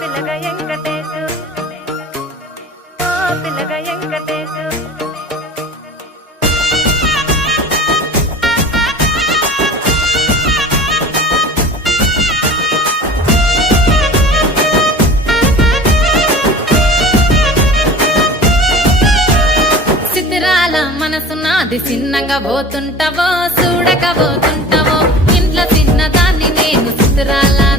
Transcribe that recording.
పిల్లగా వెంకటేశు ఓ పిల్లగా వెంకటేశు మనసు నాది చిన్నగా పోతుంటావో చూడక పోతుంటావో ఇంట్లో చిన్నదాన్ని నేను చిత్రాల